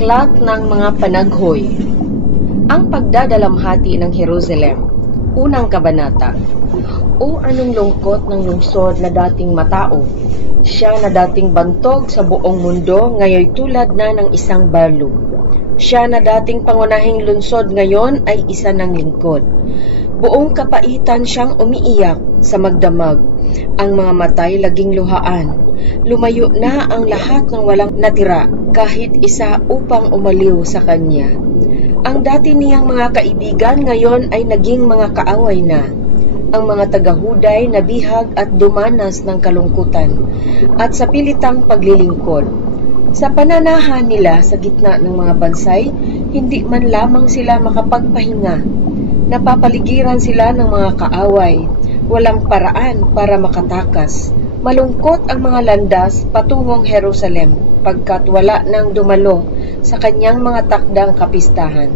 Aklat ng mga Panaghoy. Ang pagdadalamhati ng Jerusalem. Unang kabanata. O anong lungkot ng lungsod na dating matao, siya na dating bantog sa buong mundo, ngayon tulad na ng isang barlo. Siya na dating pangunahing lungsod ngayon ay isa ng lingkod. Buong kapaitan siyang umiiyak sa magdamag. Ang mga matay laging luhaan. Lumayo na ang lahat ng walang natira, kahit isa upang umaliw sa kanya. Ang dati niyang mga kaibigan ngayon ay naging mga kaaway na. Ang mga tagahuday nabihag at dumanas ng kalungkutan at sa pilitang paglilingkod. Sa pananahan nila sa gitna ng mga bansay, hindi man lamang sila makapagpahinga. Napapaligiran sila ng mga kaaway, walang paraan para makatakas. Malungkot ang mga landas patungong Jerusalem pagkat wala nang dumalo sa kanyang mga takdang kapistahan.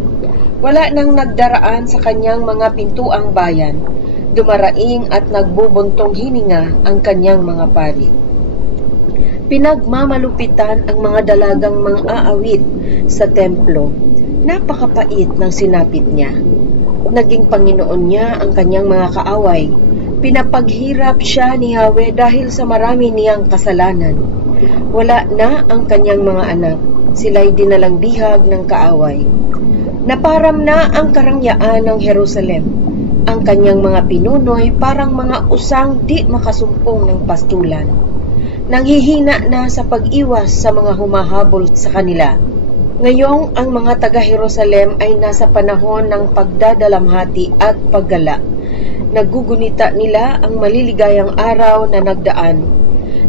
Wala nang nagdaraan sa kanyang mga pintuang bayan. Dumaraing at nagbubuntong hininga ang kanyang mga pari. Pinagmamalupitan ang mga dalagang mang-aawit sa templo. Napakapait ng sinapit niya. Naging Panginoon niya ang kanyang mga kaaway. Pinapaghirap siya ni Yahweh dahil sa marami niyang kasalanan. Wala na ang kanyang mga anak. Sila'y dinalang bihag ng kaaway. Naparam na ang karangyaan ng Jerusalem. Ang kanyang mga pinunoy parang mga usang di makasumpong ng pastulan. Nanghihina na sa pag-iwas sa mga humahabol sa kanila. Ngayong ang mga taga-Jerusalem ay nasa panahon ng pagdadalamhati at paggala. Nagugunita nila ang maliligayang araw na nagdaan.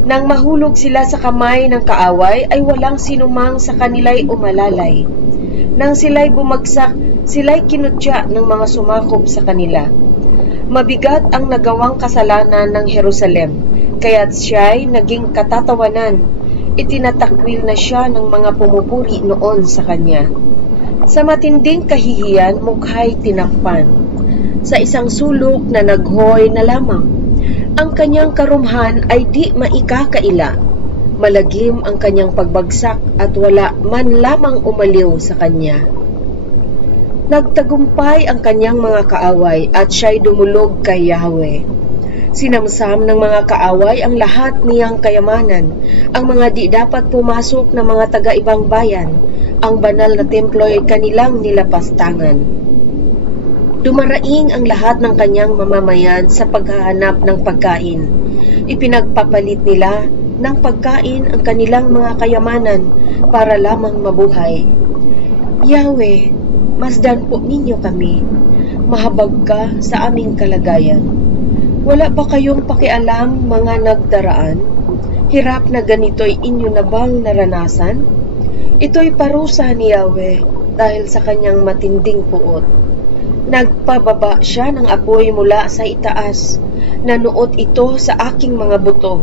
Nang mahulog sila sa kamay ng kaaway ay walang sinumang sa kanila'y umalalay. Nang sila'y bumagsak, sila'y kinutya ng mga sumakop sa kanila. Mabigat ang nagawang kasalanan ng Jerusalem, kaya't siya'y naging katatawanan. Itinatakwil na siya ng mga pumupuri noon sa kanya. Sa matinding kahihiyan, mukhay tinakpan. Sa isang sulok na naghoy na lamang, ang kanyang karumhan ay di maikakaila. Malagim ang kanyang pagbagsak at wala man lamang umaliw sa kanya. Nagtagumpay ang kanyang mga kaaway at siya'y dumulog kay Yahweh. Sinamsam ng mga kaaway ang lahat niyang kayamanan, ang mga di dapat pumasok na mga taga-ibang bayan, ang banal na templo ay kanilang nilapastangan. Dumaraing ang lahat ng kanyang mamamayan sa paghahanap ng pagkain. Ipinagpapalit nila ng pagkain ang kanilang mga kayamanan para lamang mabuhay. Yahweh, masdan po ninyo kami. Mahabag ka sa aming kalagayan. Wala ba kayong pakialam mga nagdaraan? Hirap na ganito'y inyo na bang naranasan? Ito'y parusa ni Yahweh dahil sa kanyang matinding puot. Nagpababa siya ng apoy mula sa itaas. Nanuot ito sa aking mga buto.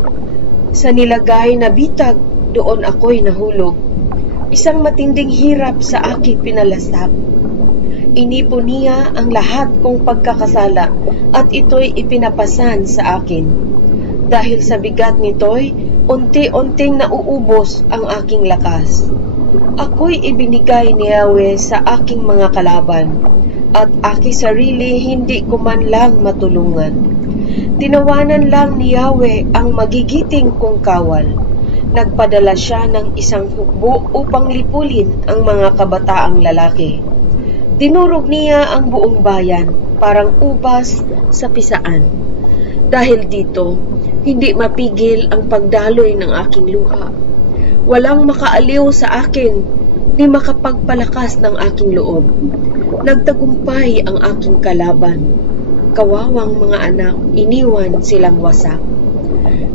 Sa nilagay na bitag, doon ako'y nahulog. Isang matinding hirap sa aking pinalasap. Inipon niya ang lahat kong pagkakasala at ito'y ipinapasan sa akin. Dahil sa bigat nito'y unti-unting nauubos ang aking lakas. Ako'y ibinigay ni Yahweh sa aking mga kalaban at aking sarili hindi ko man lang matulungan. Tinawanan lang ni Yahweh ang magigiting kong kawal. Nagpadala siya ng isang hukbo upang lipulin ang mga kabataang lalaki. Dinurog niya ang buong bayan, parang ubas sa pisaan. Dahil dito, hindi mapigil ang pagdaloy ng aking luha. Walang makaaliw sa akin, ni makapagpalakas ng aking loob. Nagtagumpay ang aking kalaban. Kawawang mga anak, iniwan silang wasak.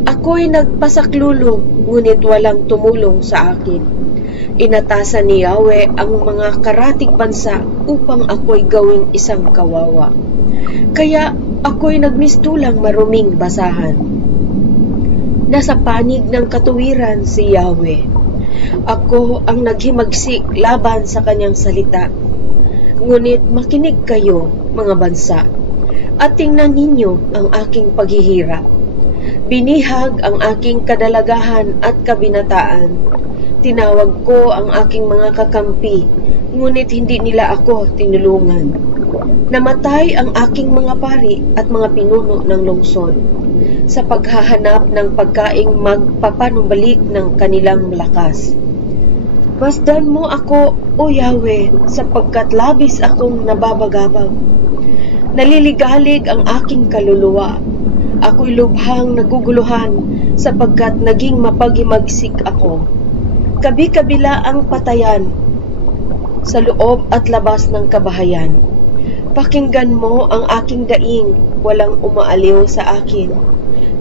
Ako'y nagpasaklulo, ngunit walang tumulong sa akin. Inatasan ni Yahweh ang mga karatig bansa upang ako'y gawing isang kawawa. Kaya ako'y nagmistulang maruming basahan. Nasa panig ng katuwiran si Yahweh. Ako ang naghimagsik laban sa kanyang salita. Ngunit makinig kayo, mga bansa, at tingnan ninyo ang aking paghihirap. Binihag ang aking kadalagahan at kabinataan. Tinawag ko ang aking mga kakampi, ngunit hindi nila ako tinulungan. Namatay ang aking mga pari at mga pinuno ng lungsod sa paghahanap ng pagkaing magpapanumbalik ng kanilang lakas. Masdan mo ako, O Yahweh, sapagkat labis akong nababagabag. Naliligalig ang aking kaluluwa. Ako'y lubhang naguguluhan sapagkat naging mapaghimagsik ako. Kabi-kabila ang patayan sa loob at labas ng kabahayan. Pakinggan mo ang aking daing, walang umaaliw sa akin.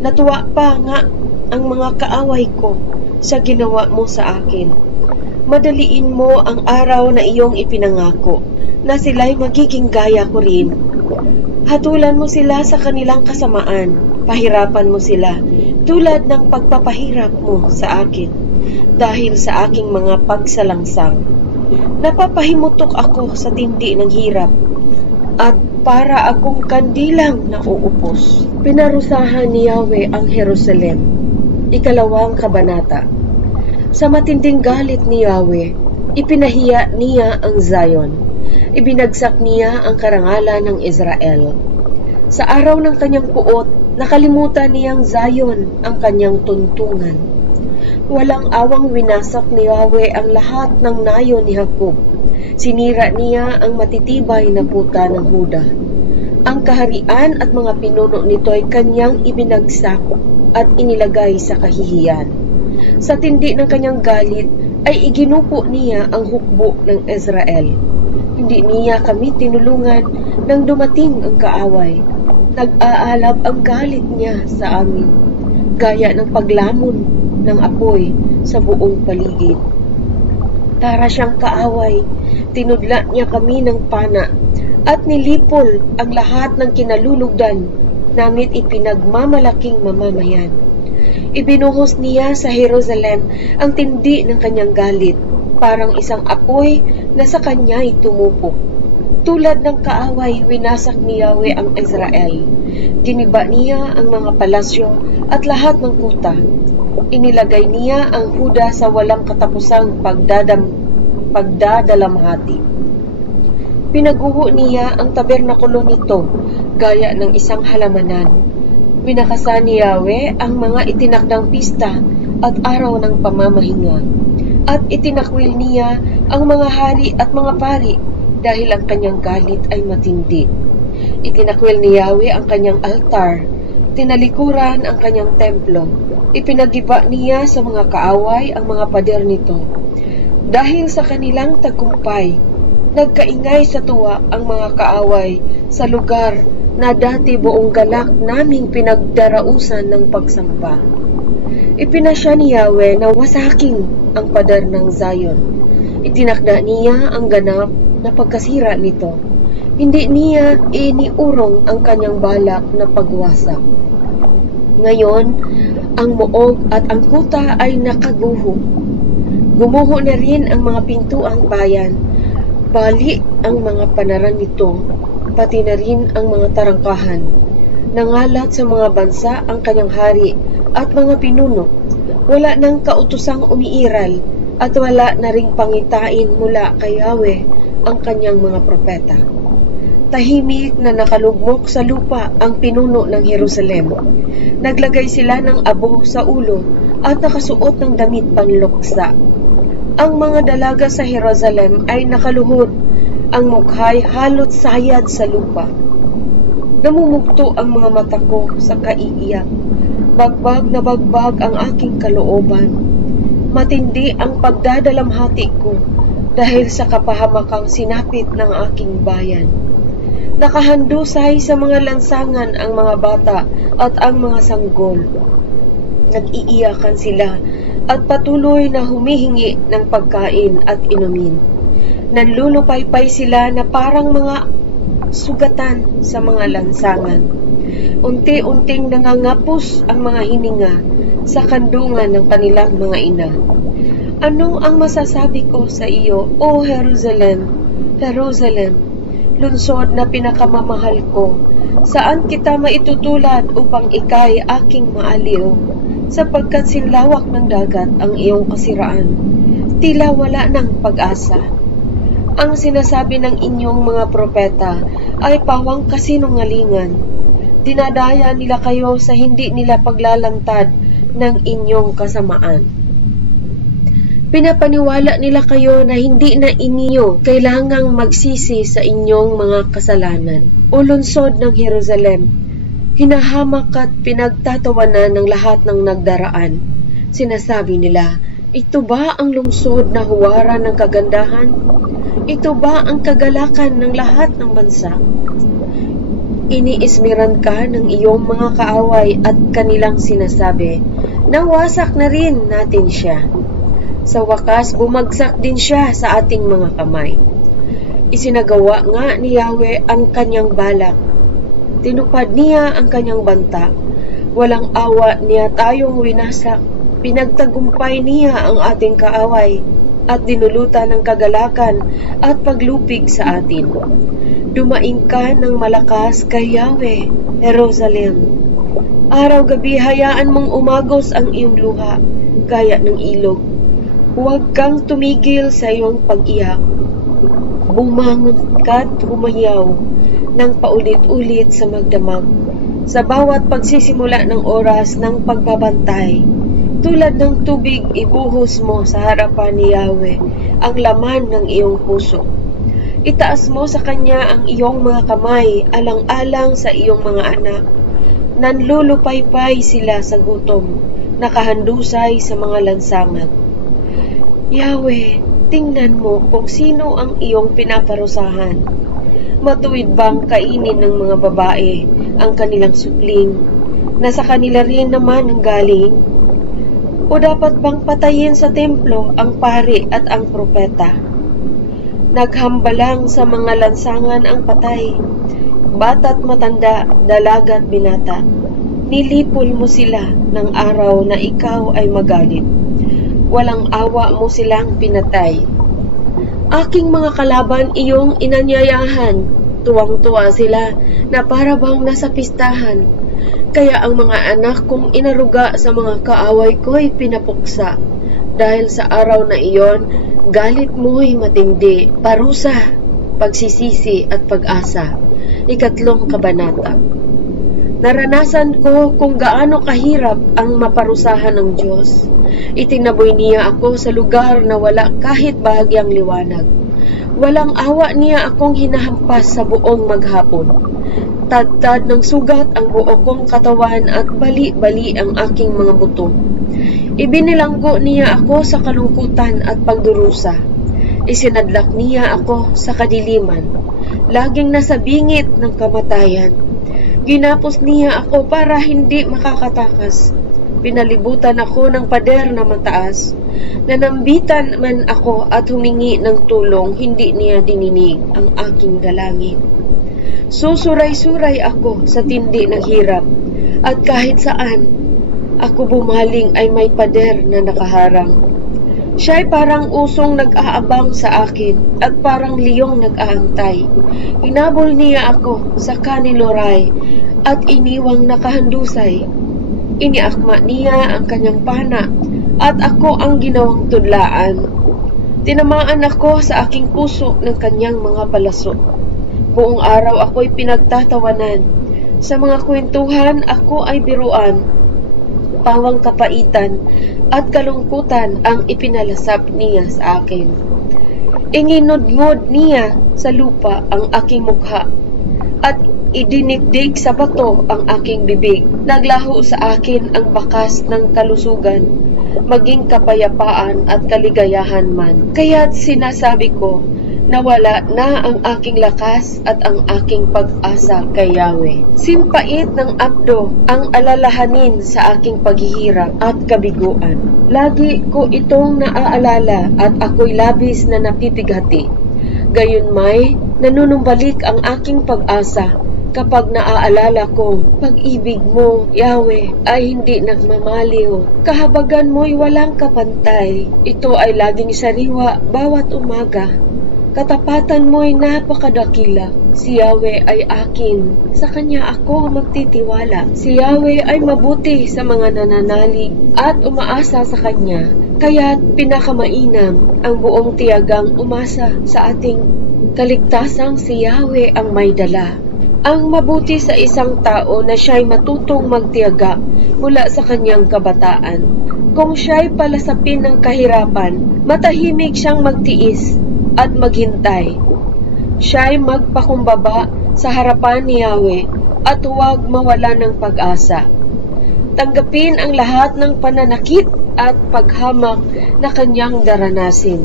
Natuwa pa nga ang mga kaaway ko sa ginawa mo sa akin. Madaliin mo ang araw na iyong ipinangako, na sila'y magiging gaya ko rin. Hatulan mo sila sa kanilang kasamaan, pahirapan mo sila, tulad ng pagpapahirap mo sa akin. Dahil sa aking mga pagsalangsang, napapahimutok ako sa tindi ng hirap, at para akong kandilang nauupos. Pinarusahan ni Yahweh ang Jerusalem. 2 kabanata. Sa matinding galit ni Yahweh, ipinahiya niya ang Zion. Ibinagsak niya ang karangalan ng Israel. Sa araw ng kanyang puot, nakalimutan niyang Zion ang kanyang tuntungan. Walang awang winasak ni Yahweh ang lahat ng nayon ni Jacob. Sinira niya ang matitibay na puta ng Huda. Ang kaharian at mga pinuno nito ay kanyang ibinagsak at inilagay sa kahihiyan. Sa tindi ng kanyang galit ay iginupo niya ang hukbo ng Israel. Hindi niya kami tinulungan nang dumating ang kaaway. Nag-aalab ang galit niya sa amin, gaya ng paglamon ng apoy sa buong paligid. Para siyang kaaway, tinudla niya kami ng pana at nilipol ang lahat ng kinalulugdan namit ipinagmamalaking mamamayan. Ibinuhos niya sa Jerusalem ang tindi ng kanyang galit, parang isang apoy na sa kanya'y tumupok. Tulad ng kaaway, winasak ni Yahweh ang Israel. Giniba niya ang mga palasyo at lahat ng kuta. Inilagay niya ang Huda sa walang katapusang pagdadalamhati. Pinaguho niya ang tabernakulo nito, gaya ng isang halamanan. Winakasan ni Yahweh ang mga itinakdang pista at araw ng pamamahinga. At itinakwil niya ang mga hari at mga pari dahil ang kanyang galit ay matindi. Itinakwil ni Yahweh ang kanyang altar, tinalikuran ang kanyang templo. Ipinagiba niya sa mga kaaway ang mga pader nito. Dahil sa kanilang tagumpay, nagkaingay sa tuwa ang mga kaaway sa lugar na dati buong galak naming pinagdarausan ng pagsamba. Ipinasya ni Yahweh na wasakin ang pader ng Zion. Itinakda niya ang ganap na pagkasira nito. Hindi niya iniurong ang kanyang balak na pagwasak. Ngayon, ang muog at ang kuta ay nakaguho. Gumuho na rin ang mga pintuang bayan. Bali ang mga panaran nito, pati na rin ang mga tarangkahan. Nangalat sa mga bansa ang kanyang hari at mga pinuno. Wala nang kautosang umiiral at wala na ring pangitain mula kay Yahweh ang kanyang mga propeta. Tahimik na nakalugmok sa lupa ang pinuno ng Jerusalem. Naglagay sila ng abo sa ulo at nakasuot ng damit panluksa. Ang mga dalaga sa Jerusalem ay nakaluhod, ang mukhay halot sayad sa lupa. Namumugto ang mga mata ko sa kaiiyak. Bagbag na bagbag ang aking kalooban. Matindi ang pagdadalamhati ko dahil sa kapahamakang sinapit ng aking bayan. Nakahandusay sa mga lansangan ang mga bata at ang mga sanggol. Nag-iiyakan sila at patuloy na humihingi ng pagkain at inumin. Nanlulupaypay sila na parang mga sugatan sa mga lansangan. Unti-unting nangangapos ang mga hininga sa kandungan ng kanilang mga ina. Ano ang masasabi ko sa iyo, O Jerusalem, Jerusalem, lungsod na pinakamamahal ko? Saan kita maitutulan upang ikay aking maaliw? Sapagkat sinlawak ng dagat ang iyong kasiraan. tila wala ng pag-asa. Ang sinasabi ng inyong mga propeta ay pawang kasinungalingan. Dinadaya nila kayo sa hindi nila paglalantad ng inyong kasamaan. Pinapaniwala nila kayo na hindi na inyo kailangang magsisi sa inyong mga kasalanan. O lungsod ng Jerusalem, hinahamak at pinagtatawanan ng lahat ng nagdaraan. Sinasabi nila, ito ba ang lungsod na huwaran ng kagandahan? Ito ba ang kagalakan ng lahat ng bansa? Iniismiran ka ng iyong mga kaaway at kanilang sinasabi, nawasak na rin natin siya. Sa wakas, bumagsak din siya sa ating mga kamay. Isinagawa nga ni Yahweh ang kanyang balak. Tinupad niya ang kanyang banta. Walang awa niya tayong winasak. Pinagtagumpay niya ang ating kaaway at dinulutan ng kagalakan at paglupig sa atin. Dumaing ka ng malakas kay Yahweh, Jerusalem. Araw-gabi hayaan mong umagos ang iyong luha, gaya ng ilog. Huwag kang tumigil sa iyong pag-iyak. Bumangon ka't humayaw ng paulit-ulit sa magdamag. Sa bawat pagsisimula ng oras ng pagbabantay, tulad ng tubig ibuhos mo sa harapan ni Yahweh ang laman ng iyong puso. Itaas mo sa Kanya ang iyong mga kamay alang-alang sa iyong mga anak. Nanlulupaypay sila sa gutom, nakahandusay sa mga lansangan. Yahweh, tingnan mo kung sino ang iyong pinaparusahan. Matuwid bang kainin ng mga babae ang kanilang supling, na sa kanila rin naman ang galing? O dapat bang patayin sa templo ang pari at ang propeta? Naghambalang sa mga lansangan ang patay, bata't matanda, dalaga't binata. Nilipol mo sila ng araw na ikaw ay magalit. Walang awa mo silang pinatay. Aking mga kalaban iyong inanyayahan, tuwang-tuwa sila na para bang nasa pistahan. Kaya ang mga anak kong inaruga sa mga kaaway ko'y pinapuksa. Dahil sa araw na iyon, galit mo'y matindi, parusa, pagsisisi at pag-asa. 3 kabanata. Naranasan ko kung gaano kahirap ang maparusahan ng Diyos. Itinaboy niya ako sa lugar na wala kahit bahagyang liwanag. Walang awa niya akong hinahampas sa buong maghapon. Tad-tad ng sugat ang buo kong katawan at bali-bali ang aking mga buto. Ibinilanggo niya ako sa kalungkutan at pagdurusa. Isinadlak niya ako sa kadiliman. Laging nasa bingit ng kamatayan. Ginapos niya ako para hindi makakatakas. Pinalibutan ako ng pader na mataas. Nanambitan man ako at humingi ng tulong, hindi niya dininig ang aking dalangin. Susuray-suray ako sa tindi ng hirap, at kahit saan ako bumaling ay may pader na nakaharang. Siya'y parang usong nag-aabang sa akin at parang liyong nag-aantay. Hinabol niya ako sa kaniluray at iniwang nakahandusay. Iniakma niya ang kanyang pana at ako ang ginawang tudlaan. Tinamaan ako sa aking puso ng kanyang mga palaso. Buong araw ako'y pinagtatawanan. Sa mga kwentuhan ako ay biruan. Pawang kapaitan at kalungkutan ang ipinalasap niya sa akin. Inginudngod niya sa lupa ang aking mukha at idinikdik sa bato ang aking bibig. Naglaho sa akin ang bakas ng kalusugan, maging kapayapaan at kaligayahan man. Kaya't sinasabi ko, nawala na ang aking lakas at ang aking pag-asa kay Yahweh. Simpait ng abdo ang alalahanin sa aking paghihirap at kabiguan. Lagi ko itong naaalala at ako'y labis na napipighati. Gayunmay, nanunumbalik ang aking pag-asa kapag naaalala kong pag-ibig mo, Yahweh, ay hindi nagmamaliw. Kahabagan mo'y walang kapantay. Ito ay laging sariwa bawat umaga. Katapatan mo'y napakadakila. Si Yahweh ay akin. Sa Kanya ako magtitiwala. Si Yahweh ay mabuti sa mga nananalig at umaasa sa Kanya. Kaya't pinakamainam ang buong tiyagang umasa sa ating kaligtasang si Yahweh ang may dala. Ang mabuti sa isang tao na siya'y matutong magtiyaga mula sa kanyang kabataan. Kung siya'y palasapin ng kahirapan, matahimik siyang magtiis at maghintay. Siya'y magpakumbaba sa harapan ni Yahweh at huwag mawala ng pag-asa. Tanggapin ang lahat ng pananakit at paghamak na kanyang daranasin.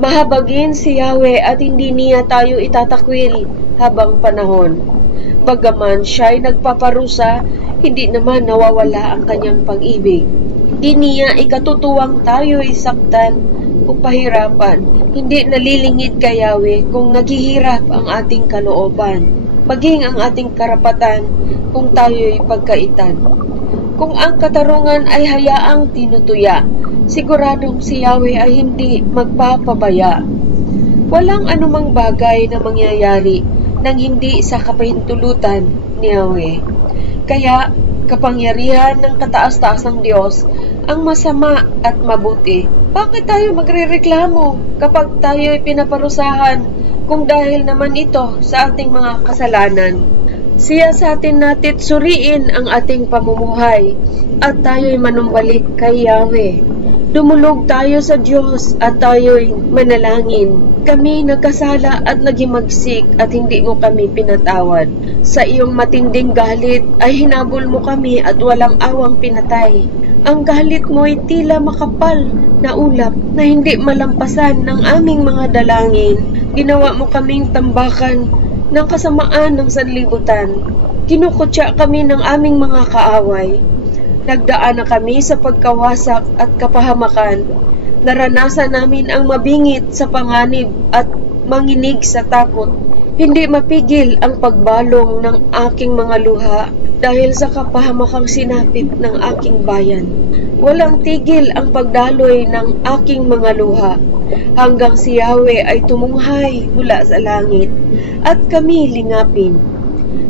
Mahabagin si Yahweh at hindi niya tayo itatakwil habang panahon. Bagaman siya'y nagpaparusa, hindi naman nawawala ang kanyang pag-ibig. Di niya ikatutuwang tayo'y saktan o pahirapan. Hindi nalilingid kay Yahweh kung naghihirap ang ating kalooban, maging ang ating karapatan kung tayo'y pagkaitan. Kung ang katarungan ay hayaang tinutuya, siguradong si Yahweh ay hindi magpapabaya. Walang anumang bagay na mangyayari nang hindi sa kapahintulutan ni Yahweh. Kaya, kapangyarihan ng kataas-taasang Diyos ang masama at mabuti. Bakit tayo magrereklamo kapag tayo'y pinaparusahan kung dahil naman ito sa ating mga kasalanan? Siyasatin natin suriin ang ating pamumuhay at tayo'y manumbalik kay Yahweh. Dumulog tayo sa Diyos at tayo'y manalangin. Kami nagkasala at nagimagsik at hindi mo kami pinatawad. Sa iyong matinding galit ay hinabol mo kami at walang awang pinatay. Ang galit mo ay tila makapal na ulap na hindi malampasan ng aming mga dalangin. Ginawa mo kaming tambakan ng kasamaan ng sanlibutan. Kinukutya kami ng aming mga kaaway. Nagdaan na kami sa pagkawasak at kapahamakan. Naranasan namin ang mabingit sa panganib at manginig sa takot. Hindi mapigil ang pagbalong ng aking mga luha dahil sa kapahamakang sinapit ng aking bayan. Walang tigil ang pagdaloy ng aking mga luha hanggang si Yahweh ay tumunghay mula sa langit at kami lingapin.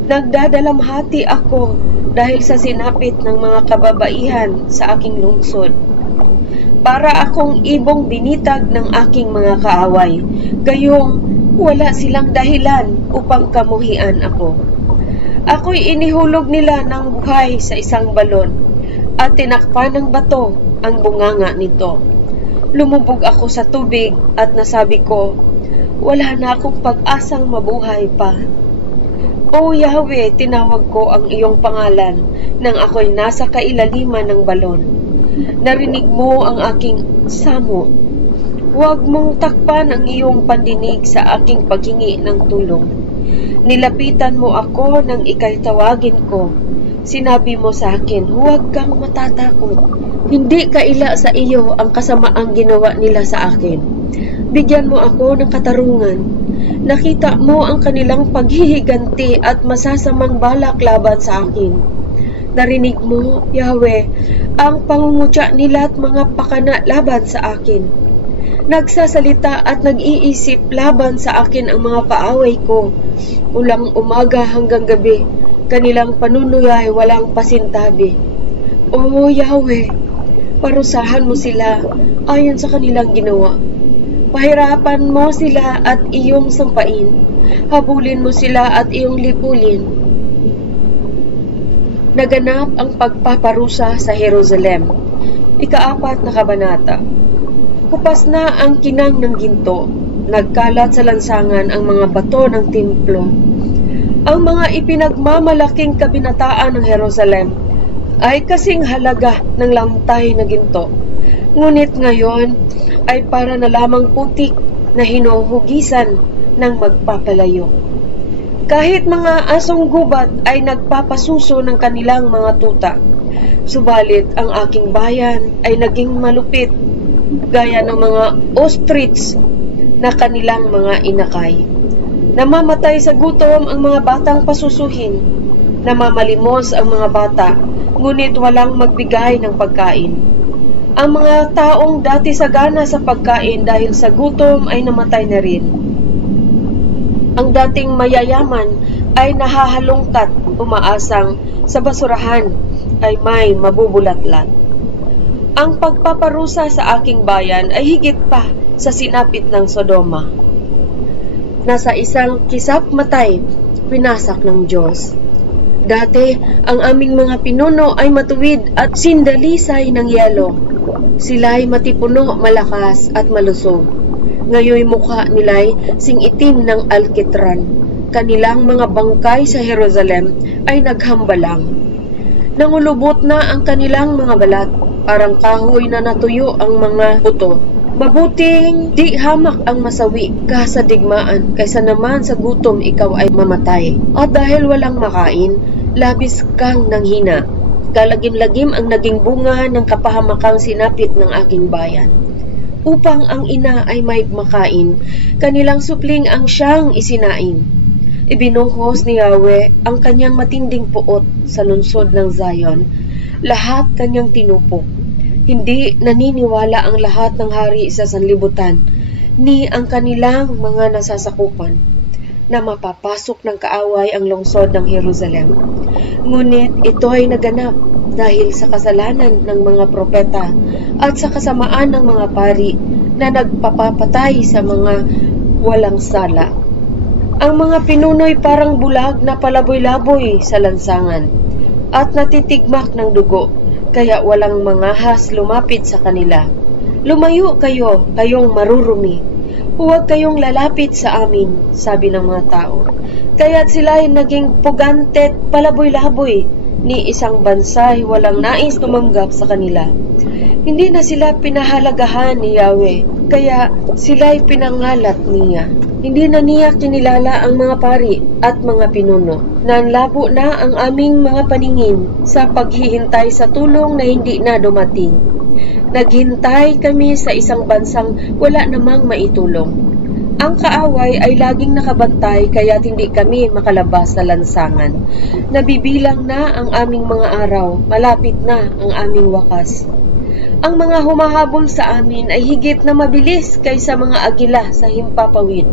Nagdadalamhati ako dahil sa sinapit ng mga kababaihan sa aking lungsod. Para akong ibong binitag ng aking mga kaaway, gayong wala silang dahilan upang kamuhian ako. Ako'y inihulog nila ng buhay sa isang balon at tinakpan ng bato ang bunganga nito. Lumubog ako sa tubig at nasabi ko, wala na akong pag-asang mabuhay pa. O Yahweh, tinawag ko ang iyong pangalan nang ako'y nasa kailaliman ng balon. Narinig mo ang aking samo. Huwag mong takpan ang iyong pandinig sa aking paghingi ng tulong. Nilapitan mo ako nang ika'y tawagin ko. Sinabi mo sa akin, huwag kang matatakot. Hindi kaila sa iyo ang kasamaang ginawa nila sa akin. Bigyan mo ako ng katarungan. Nakita mo ang kanilang paghihiganti at masasamang balak laban sa akin. Narinig mo, Yahweh, ang pangungutya nila at mga pakana laban sa akin. Nagsasalita at nag-iisip laban sa akin ang mga kaaway ko. Ulang umaga hanggang gabi, kanilang panunuyay walang pasintabi. O Yahweh, parusahan mo sila ayon sa kanilang ginawa. Pahirapan mo sila at iyong sampain. Habulin mo sila at iyong lipulin. Naganap ang pagpaparusa sa Jerusalem. Ika-4 na kabanata. Kupas na ang kinang ng ginto. Nagkalat sa lansangan ang mga bato ng templo. Ang mga ipinagmamalaking kabinataan ng Jerusalem ay kasing halaga ng lantay na ginto. Ngunit ngayon ay para na lamang putik na hinuhugisan ng magpapalayo. Kahit mga asong gubat ay nagpapasuso ng kanilang mga tuta. Subalit ang aking bayan ay naging malupit, gaya ng mga ostrich na kanilang mga inakay. Namamatay sa gutom ang mga batang pasusuhin. Namamalimos ang mga bata, ngunit walang magbigay ng pagkain. Ang mga taong dati sagana sa pagkain dahil sa gutom ay namatay na rin. Ang dating mayayaman ay nahahalungkat, umaasang sa basurahan ay may mabubulatlat. Ang pagpaparusa sa aking bayan ay higit pa sa sinapit ng Sodoma. Nasa isang kisap matay, pinasak ng Diyos. Dati, ang aming mga pinuno ay matuwid at sindalisay ng yelo. Sila'y matipuno, malakas at malusog. Ngayoy mukha nila'y singitim ng alkitran. Kanilang mga bangkay sa Jerusalem ay naghambalang. Nangulubot na ang kanilang mga balat, parang kahoy na natuyo ang mga buto. Mabuting di hamak ang masawi ka sa digmaan, kaysa naman sa gutom ikaw ay mamatay. At dahil walang makain, labis kang nanghina. Kalagim-lagim ang naging bunga ng kapahamakang sinapit ng aking bayan. Upang ang ina ay may makain, kanilang supling ang siyang isinain. Ibinuhos ni Yahweh ang kanyang matinding puot sa lungsod ng Zion. Lahat kanyang tinupok. Hindi naniniwala ang lahat ng hari sa sanlibutan, ni ang kanilang mga nasasakupan, na mapapasok ng kaaway ang lungsod ng Jerusalem. Ngunit ito ay naganap dahil sa kasalanan ng mga propeta at sa kasamaan ng mga pari na nagpapapatay sa mga walang sala. Ang mga pinuno'y parang bulag na palaboy-laboy sa lansangan at natitigmak ng dugo, kaya walang mangahas lumapit sa kanila. Lumayo kayo, kayong marurumi. Huwag kayong lalapit sa amin, sabi ng mga tao. Kaya't sila'y naging pugantet palaboy-laboy, ni isang bansa'y walang nais tumanggap sa kanila. Hindi na sila pinahalagahan ni Yahweh, kaya sila'y pinangalat niya. Hindi na niya kinilala ang mga pari at mga pinuno. Nanlabo na ang aming mga paningin sa paghihintay sa tulong na hindi na dumating. Naghintay kami sa isang bansang wala namang maitulong. Ang kaaway ay laging nakabantay kaya hindi kami makalabas sa lansangan. Nabibilang na ang aming mga araw, malapit na ang aming wakas. Ang mga humahabol sa amin ay higit na mabilis kaysa mga agila sa himpapawid.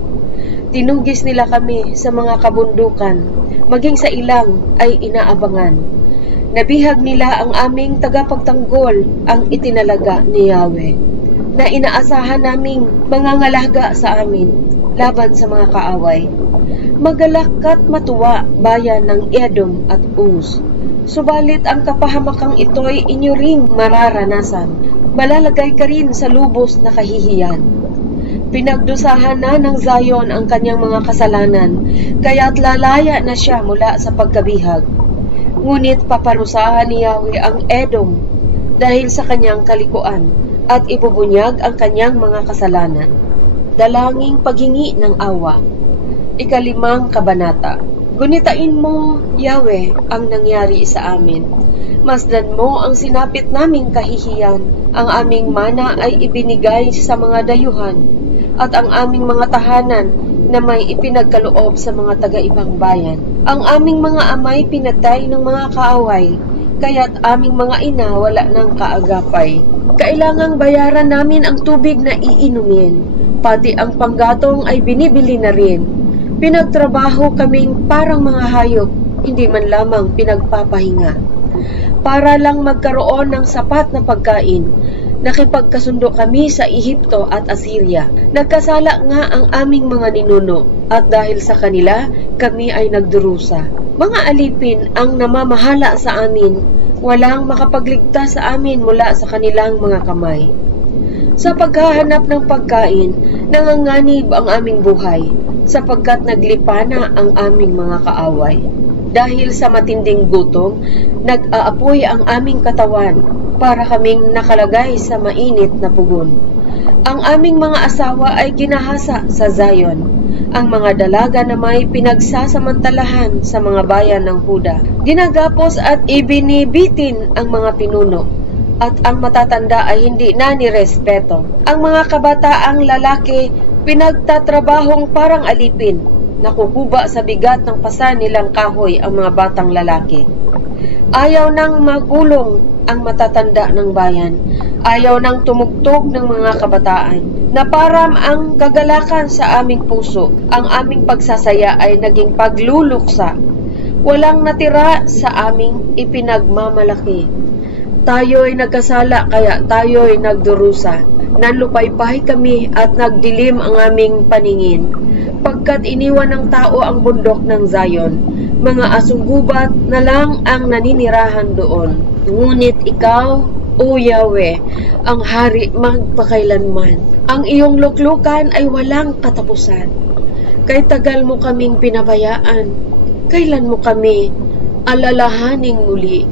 Tinugis nila kami sa mga kabundukan, maging sa ilang ay inaabangan. Nabihag nila ang aming tagapagtanggol, ang itinalaga ni Yahweh, na inaasahan naming mangangalaga sa amin laban sa mga kaaway. Magalak at matuwa bayan ng Edom at Uz. Subalit ang kapahamakang ito'y inyo ring mararanasan. Malalagay ka rin sa lubos na kahihiyan. Pinagdusahan na ng Zion ang kanyang mga kasalanan, kaya't lalaya na siya mula sa pagkabihag. Ngunit paparusahan ni Yahweh ang Edom dahil sa kanyang kalikuan at ibubunyag ang kanyang mga kasalanan. Dalangin paghingi ng awa. 5 kabanata. Gunitain mo, Yahweh, ang nangyari sa amin. Masdan mo ang sinapit naming kahihiyan. Ang aming mana ay ibinigay sa mga dayuhan, at ang aming mga tahanan na may ipinagkaloob sa mga taga-ibang bayan. Ang aming mga amay pinatay ng mga kaaway, kaya't aming mga ina wala ng kaagapay. Kailangang bayaran namin ang tubig na iinumin, pati ang panggatong ay binibili na rin. Pinagtrabaho kaming parang mga hayop, hindi man lamang pinagpapahinga. Para lang magkaroon ng sapat na pagkain, nakipagkasundo kami sa Ehipto at Assyria. Nagkasala nga ang aming mga ninuno, at dahil sa kanila, kami ay nagdurusa. Mga alipin ang namamahala sa amin, walang makapagligtas sa amin mula sa kanilang mga kamay. Sa paghahanap ng pagkain, nanganganib ang aming buhay, sapagkat naglipana ang aming mga kaaway. Dahil sa matinding gutom, nag-aapoy ang aming katawan, para kaming nakalagay sa mainit na pugon. Ang aming mga asawa ay ginahasa sa Zion. Ang mga dalaga na may pinagsasamantalahan sa mga bayan ng Huda. Ginagapos at ibinibitin ang mga pinuno, at ang matatanda ay hindi na nirespeto. Ang mga kabataang lalaki pinagtatrabahong parang alipin. Nakukuba sa bigat ng pasa nilang kahoy ang mga batang lalaki. Ayaw nang magulong ang matatanda ng bayan. Ayaw nang tumugtog ng mga kabataan. Naparam ang kagalakan sa aming puso. Ang aming pagsasaya ay naging pagluluksa. Walang natira sa aming ipinagmamalaki. tayo'y nagkasala kaya tayo'y nagdurusa. Nanlupaypay kami at nagdilim ang aming paningin. Pagkat iniwan ng tao ang bundok ng Zion, mga asong gubat na lang ang naninirahan doon. Ngunit ikaw, O Yahweh, ang hari magpakailanman. Ang iyong luklukan ay walang katapusan. Kay tagal mo kaming pinabayaan, kailan mo kami alalahaning muli?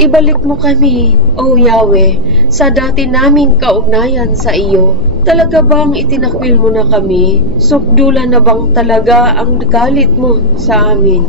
Ibalik mo kami, O Yahweh, sa dati naming kaugnayan sa iyo. Talaga bang itinakwil mo na kami? Sukdulan na bang talaga ang galit mo sa amin?